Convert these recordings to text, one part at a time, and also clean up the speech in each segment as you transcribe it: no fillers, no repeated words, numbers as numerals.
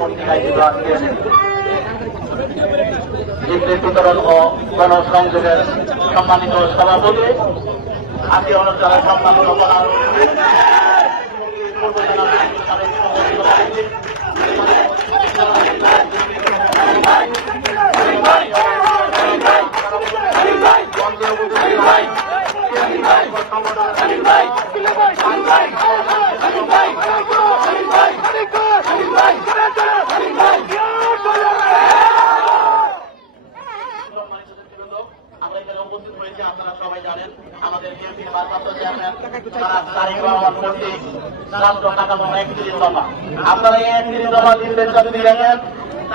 পত্রিকায় দিল আজকে ডিগ্রি বিতরণ ও গণসংযোগের সম্মানিত সভাপতি আজকে অনুষ্ঠানের সম্মানিত প্রধান আপনারা সবাই জানেন আমাদের বিএনপির ভারপ্রাপ্ত চেয়ারম্যান তারেক রহমান কর্তৃক রাষ্ট্র কাঠামো ৩১ দফা। আপনারা এই ৩১ দফা দিবেন যদি দেখেন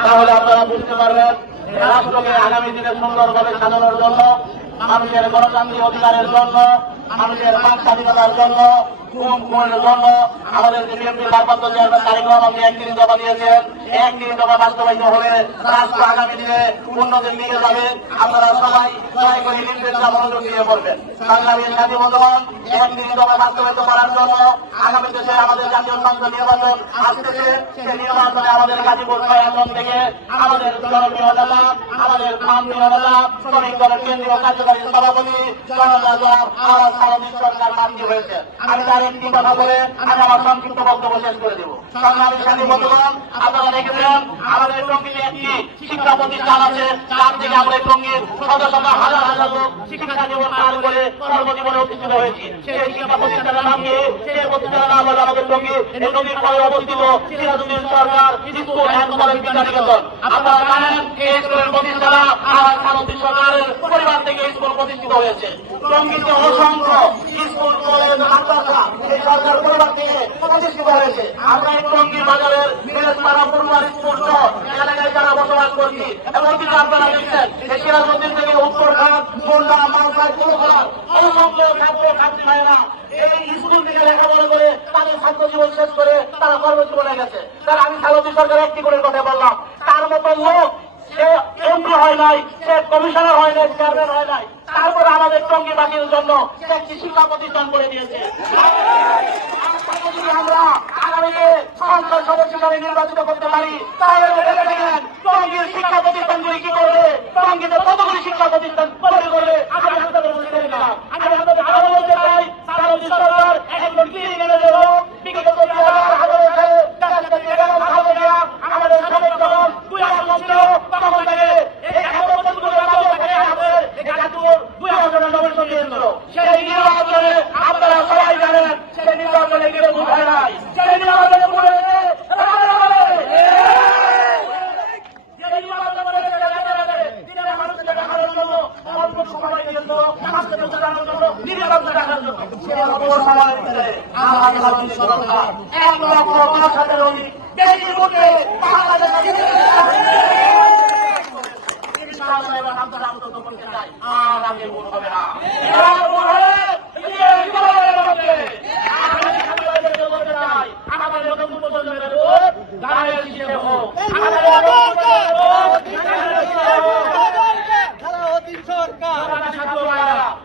তাহলে আপনারা বুঝতে পারবেন রাষ্ট্রকে আগামী দিনে সুন্দরভাবে সাজানোর জন্য, মানুষের গণতান্ত্রিক অধিকারের জন্য, মানুষের বাক স্বাধীনতার জন্য, জন্য আমাদের বিএনপির ভারপ্রাপ্ত চেয়ারম্যান তারেক রহমানকে ৩১ দফা দিয়েছেন। ৩১ দফা বাস্তবায়িত হলে রাষ্ট্র আগামী দিনে উন্নতির দিকে যাবে। আপনারা সবাই দয়া করে নির্দেশনা মনোযোগ দিয়ে পড়বেন। বাংলাদেশ জাতীয় বন্ধুগণ, ৩১ দফা বাস্তবায়িত করার জন্য আগামী দেশে আমাদের জাতীয় সংসদ নির্বাচন আসতেছে। সেই নির্বাচনে আমাদের গাজীপুর আসন থেকে আমাদের জনপ্রিয় নেতা, আমাদের প্রান্তীয় নেতা, শ্রমিক দলের কেন্দ্রীয় কার্যকারী সভাপতি সরকার প্রার্থী হয়েছে। আমি তার একটি কথা বলে আমি আমার সংক্ষিপ্ত বক্তব্য শেষ করে দেব। সংগ্রামী সাথী বন্ধুগণ, আপনারা দেখেছেন আমাদের টঙ্গীতে একটি শিক্ষা প্রতিষ্ঠান আছে, যার থেকে আমরা টঙ্গীর শত শত হাজার হাজার লোক শিক্ষা জীবন পার করে কর্মজীবনে অধিষ্ঠিত হয়েছি। সেই শিক্ষা প্রতিষ্ঠানের নাম কি? সেই প্রতিষ্ঠানের নাম হল আমাদের টঙ্গী। এই টঙ্গীর পরে অবস্থিত সিরাজউদ্দিন সরকার স্কুল অ্যান্ড কলেজ বিদ্যানিকেতন। আপনারা জানেন এই স্কুলের প্রতিষ্ঠাতা আর সারথী সরকারের পরিবার থেকে স্কুল প্রতিষ্ঠিত হয়েছে। টঙ্গীতে অসংখ্য স্কুল কলেজ মাদ্রাসা এই সরকার পরিবার থেকে প্রতিষ্ঠিত হয়েছে। আমরা এই টঙ্গী বাজারের বিলেজপাড়া পূর্বার স্পষ্ট এলাকায় যারা বসবাস করছি, এমনকি আপনারা দেখছেন এই সিরাজউদ্দিন থেকে উত্তরঘাট, মোল্লা, মালসায় পুরোখলার অসংখ্য ছাত্র ছাত্রী ভাইয়েরা এই স্কুল থেকে লেখাপড়া করে তাদের ছাত্র জীবন শেষ করে তারা কর্মজীবনে গেছে। তারা আমি সারথী সরকার একটি করে কথা বললাম, তার মতো লোক সে এমপি হয় নাই, সে কমিশনার হয় নাই, চেয়ারম্যান হয় নাই, তারপরে আমাদের টঙ্গীবাসীর জন্য সে একটি শিক্ষা প্রতিষ্ঠান করে দিয়েছে। আমরা আগামীতে সংসদ সদস্য হিসাবে নির্বাচিত করতে পারি, তাহলে টঙ্গীর শিক্ষা প্রতিষ্ঠানগুলি কি করবে, টঙ্গীতে কতগুলি শিক্ষা প্রতিষ্ঠান তৈরি করবে আমি আপনাদের বলতে চাই। আমি আপনাদের আরো বলতে চাই, সারথী সরকার একজন ক্লিনিক এনেছে হোক, বিগত ২০১৮ সালে আমাদের সবাই যখন ২০০০ ছিল তখন থেকে সেই নির্বাচনে আপনারা সবাই জানেন, সেই নির্বাচনে কেউ বোঝায় নাই, সেই নির্বাচনে পড়ে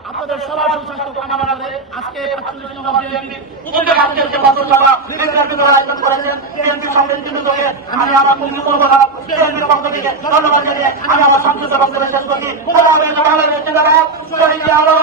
আপনাদের সবার সুস্বাস্থ্য কামনা করে আজকে ৪৫ নম্বর বিএনপির উদ্যোগে আজকের যে পথসভা আয়োজন করেছেন বিএনপির সংগঠিত থেকে আমি আমার বন্ধু করবো না, বিএনপির পক্ষ থেকে ধন্যবাদ জানিয়ে আমি আমার সংক্ষিপ্ত বক্তব্য শেষ করছি। বাংলাদেশ জিন্দাবাদ, শহীদ আলো,